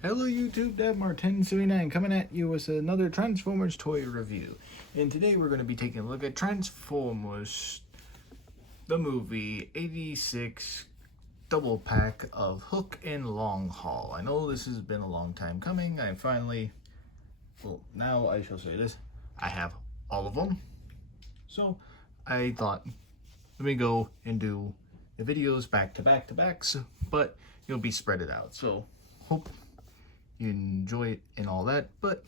Hello YouTube, DavMar1079 coming at you with another Transformers toy review. And today we're going to be taking a look at Transformers, the movie 86 double pack of Hook and Long Haul. I know this has been a long time coming. Now I shall say this, I have all of them. So I thought, let me go and do the videos back to back to backs, but you'll be spread it out. So hope you enjoy it and all that, but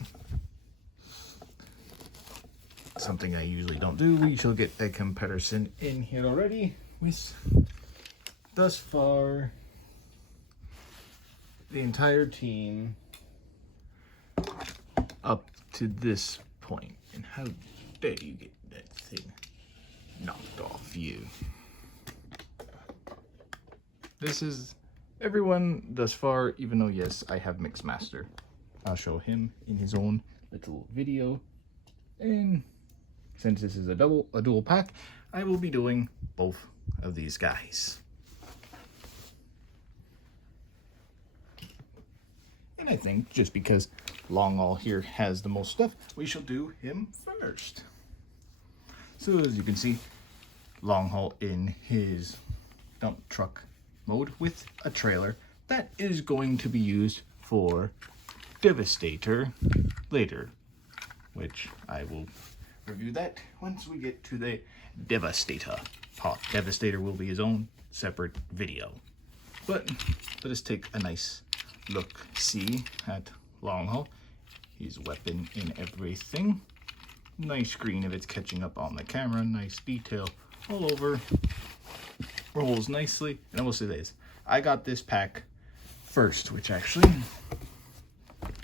something I usually don't do. We shall get a comparison in here already with, thus far, the entire team up to this point. And how dare you get that thing knocked off you? This is everyone thus far, even though, yes, I have Mixmaster. I'll show him in his own little video. And since this is a dual pack, I will be doing both of these guys. And I think just because Long Haul here has the most stuff, we shall do him first. So as you can see, Long Haul in his dump truck mode with a trailer that is going to be used for Devastator later, which I will review that once we get to the Devastator part. Devastator will be his own separate video. But let us take a nice look-see at Long Haul. His weapon and everything. Nice green if it's catching up on the camera. Nice detail all over. Rolls nicely. And I will say this, I got this pack first, which actually,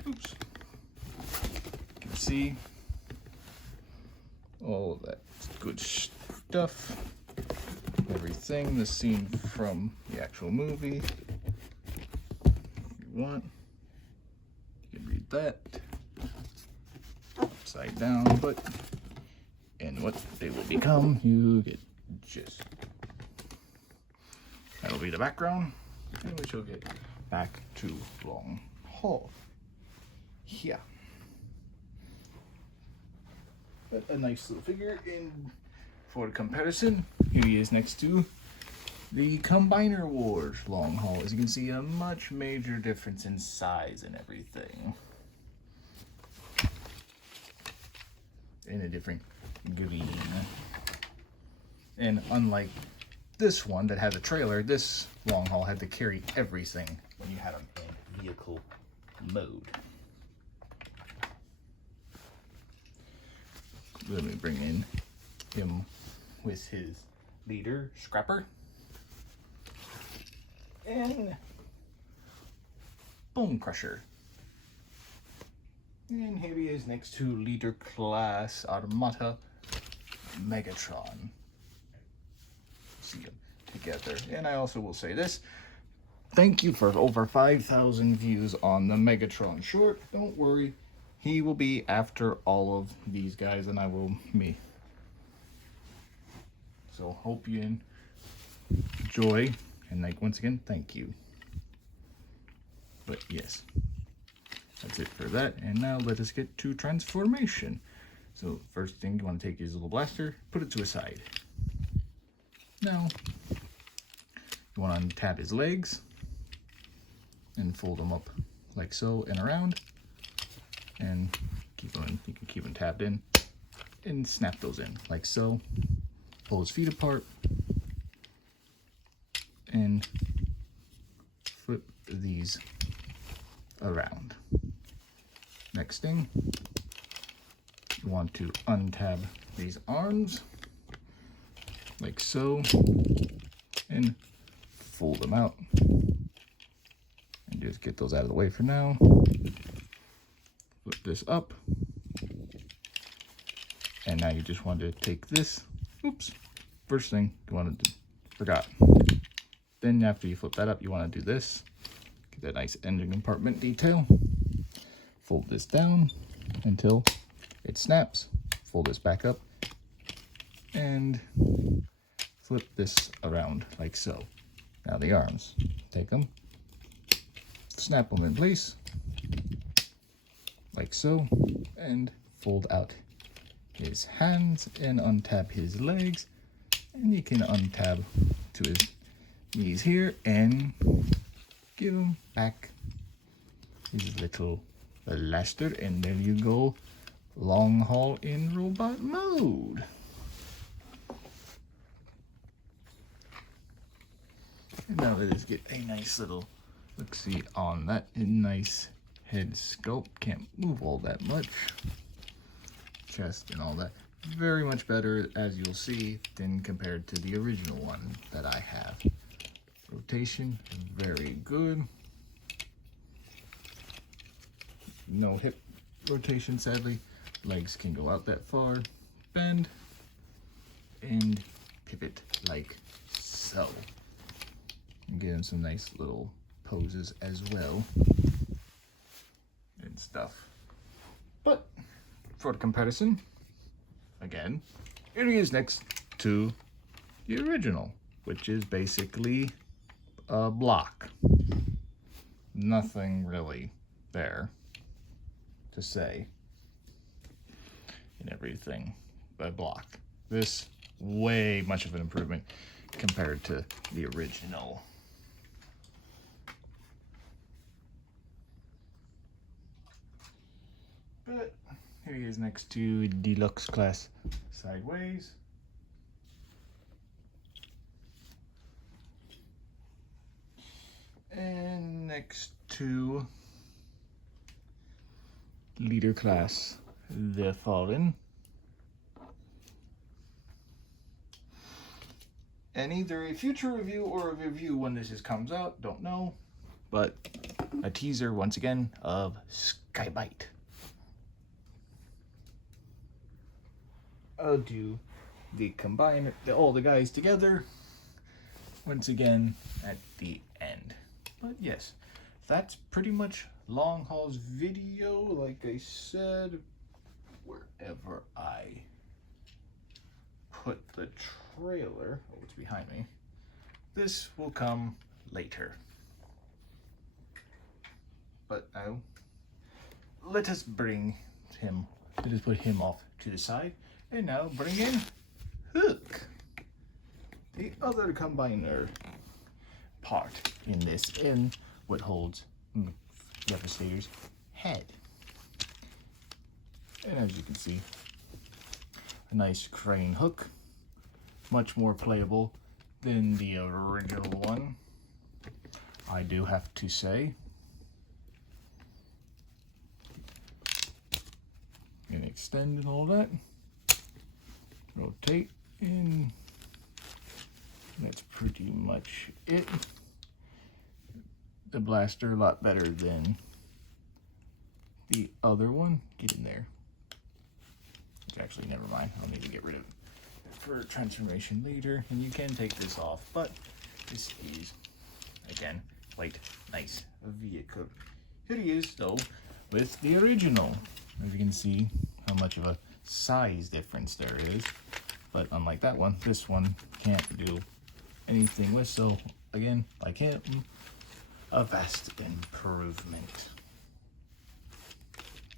oops, you can see all of that good stuff, everything, the scene from the actual movie. If you want, you can read that upside down, but and what they will become, you get just. That'll be the background, and we shall get back to Long Haul. Yeah. But a nice little figure in for comparison. Here he is next to the Combiner Wars Long Haul. As you can see, a much major difference in size and everything. In a different green. And unlike this one that had a trailer, this Long Haul had to carry everything when you had him in vehicle mode. Let me bring in him with his leader, Scrapper. And Bone Crusher. And here he is next to Leader Class Automata, Megatron. See them together. And I also will say this, thank you for over 5,000 views on the Megatron short. Don't worry, he will be after all of these guys, and I will me. So hope you enjoy, and like once again, thank you. But yes, that's it for that. And now let us get to transformation. So first thing, you want to take his little blaster, put it to a side. Now, you want to untap his legs and fold them up like so and around, and keep them. You can keep them tapped in and snap those in like so. Pull his feet apart and flip these around. Next thing, you want to untab these arms like so, and fold them out, and just get those out of the way for now. Flip this up, and now you just want to take this, oops, first thing you want to do, forgot. Then after you flip that up, you want to do this, get that nice engine compartment detail, fold this down until it snaps, fold this back up, and flip this around like so. Now the arms, take them, snap them in place, like so, and fold out his hands and untap his legs, and you can untab to his knees here and give him back his little blaster, and there you go, long haul in robot mode. And now let us get a nice little look-see on that. A nice head sculpt. Can't move all that much. Chest and all that. Very much better, as you'll see, than compared to the original one that I have. Rotation, very good. No hip rotation, sadly. Legs can go out that far. Bend and pivot like so. And give him some nice little poses as well and stuff. But for the comparison, again, here he is next to the original, which is basically a block. Nothing really there to say and everything but block. This way much of an improvement compared to the original. But here he is next to Deluxe Class Sideways. And next to Leader Class, The Fallen. And either a future review or a review when this comes out, don't know. But a teaser once again of Skybite. I'll do the combine all the guys together once again at the end. But yes, that's pretty much Long Haul's video. Like I said, wherever I put the trailer, oh, it's behind me, this will come later. But now, let us put him off to the side. And now bring in Hook, the other combiner part in this, in what holds Devastator's head. And as you can see, a nice crane hook, much more playable than the original one, I do have to say. And extend and all that. Rotate, and that's pretty much it. The blaster a lot better than the other one. Get in there. Which actually, never mind. I'll need to get rid of it for transformation later. And you can take this off, but this is, again, quite nice vehicle. Here he is, though, with the original. As you can see how much of a size difference there is, but unlike that one, this one can't do anything with, so again, like him, a vast improvement.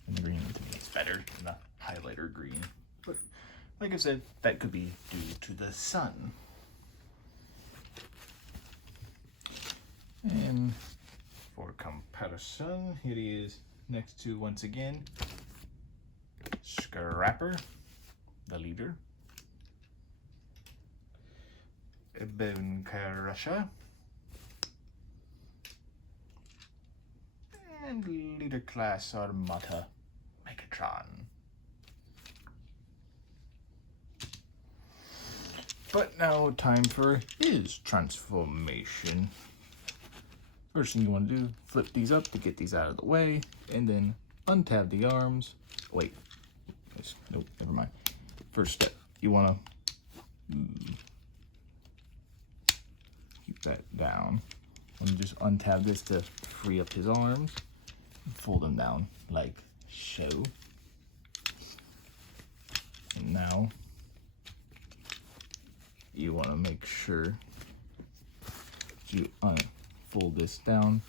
And the green to me is better than the highlighter green, but like I said, that could be due to the sun. And for comparison, here he is next to, once again, Scrapper, the leader, Bone Crusher, and Leader Class Armata Megatron. But now time for his transformation. First thing you want to do, flip these up to get these out of the way, and then untab the arms. Wait. Nope, never mind. First step, you want to keep that down. And just untab this to free up his arms. And fold them down like so. And now you want to make sure you fold this down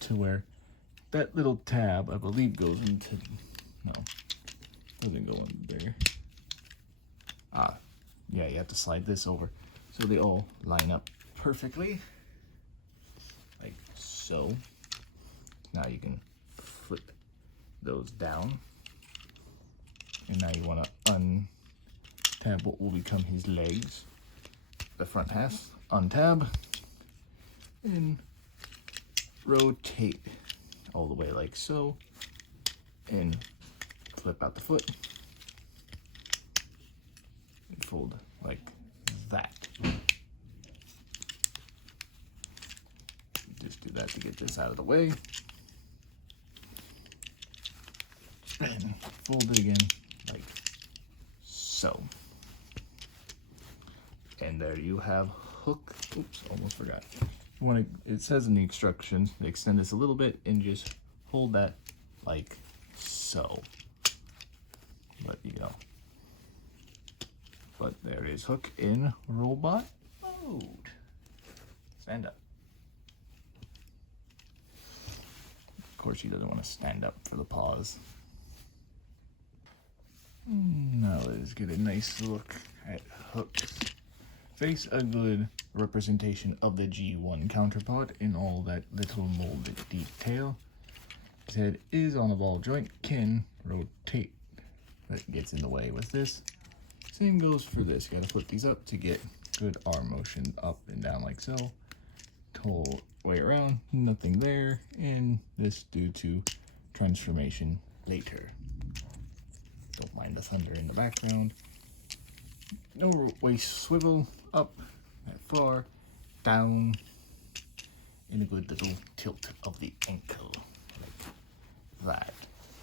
to where that little tab, I believe, goes into, no, doesn't go in there. Yeah, you have to slide this over so they all line up perfectly, like so. Now you can flip those down, and now you want to untab what will become his legs, the front half, untab, and rotate all the way like so, and flip out the foot, and fold like that. Just do that to get this out of the way, and fold it again like so. And there you have Hook. Oops, almost forgot. It says in the instructions, extend this a little bit and just hold that like so. But but there is Hook in robot mode. Stand up. Of course, he doesn't want to stand up for the paws. Now let's get a nice look at Hook's face, a good representation of the G1 counterpart in all that little molded detail. His head is on a ball joint, can rotate. That gets in the way with this. Same goes for this. You gotta flip these up to get good arm motion up and down like so. Whole way around, nothing there, and this due to transformation later. Don't mind the thunder in the background. No waist swivel, up, that far, down, and a good little tilt of the ankle, like that.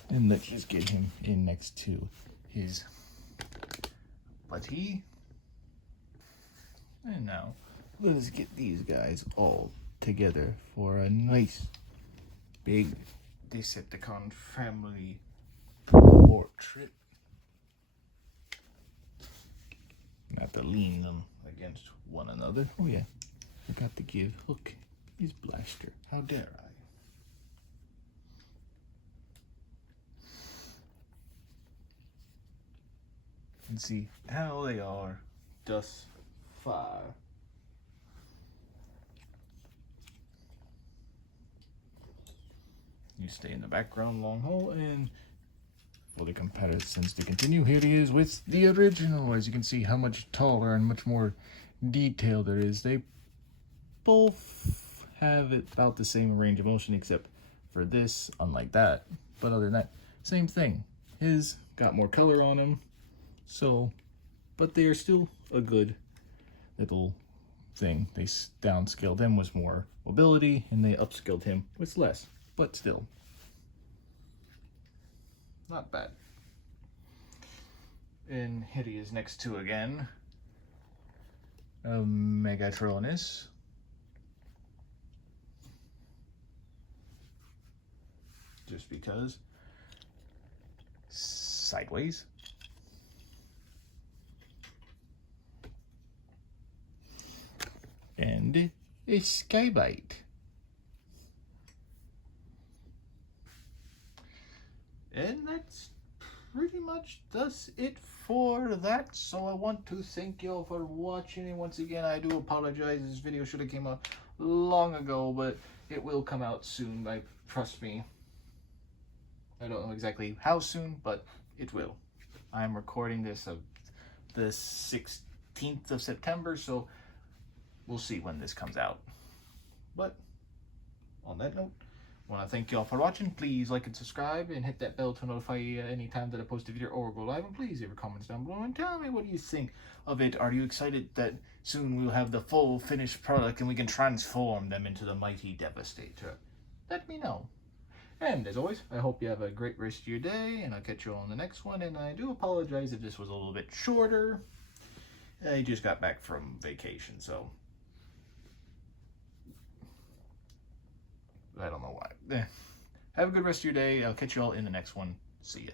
And let's just get him in next to his buddy. And now, let's get these guys all together for a nice, big Decepticon family portrait. Not to lean them against one another. Oh yeah, forgot to give Hook his blaster. How dare I? And see how they are thus far. You stay in the background, long haul, and for the comparisons to continue, here he is with the original. As you can see how much taller and much more detail there is. They both have about the same range of motion, except for this, unlike that. But other than that, same thing. His got more color on him, so, but they are still a good little thing. They downscaled him with more mobility, and they upscaled him with less, but still. Not bad. And here he is next to again, Megatronus. Just because. Sideways. And a Skybite. And that's pretty much thus it for that. So I want to thank you all for watching. And once again, I do apologize. This video should have came out long ago, but it will come out soon. Trust me. I don't know exactly how soon, but it will. I'm recording this of the 16th of September, so we'll see when this comes out. But on that note, I want to thank you all for watching. Please like and subscribe and hit that bell to notify you anytime that I post a video or go live. And please leave your comments down below and tell me what you think of it. Are you excited that soon we'll have the full finished product and we can transform them into the mighty Devastator? Let me know. And as always, I hope you have a great rest of your day, and I'll catch you all on the next one. And I do apologize if this was a little bit shorter. I just got back from vacation, so I don't know why. Have a good rest of your day. I'll catch you all in the next one. See ya.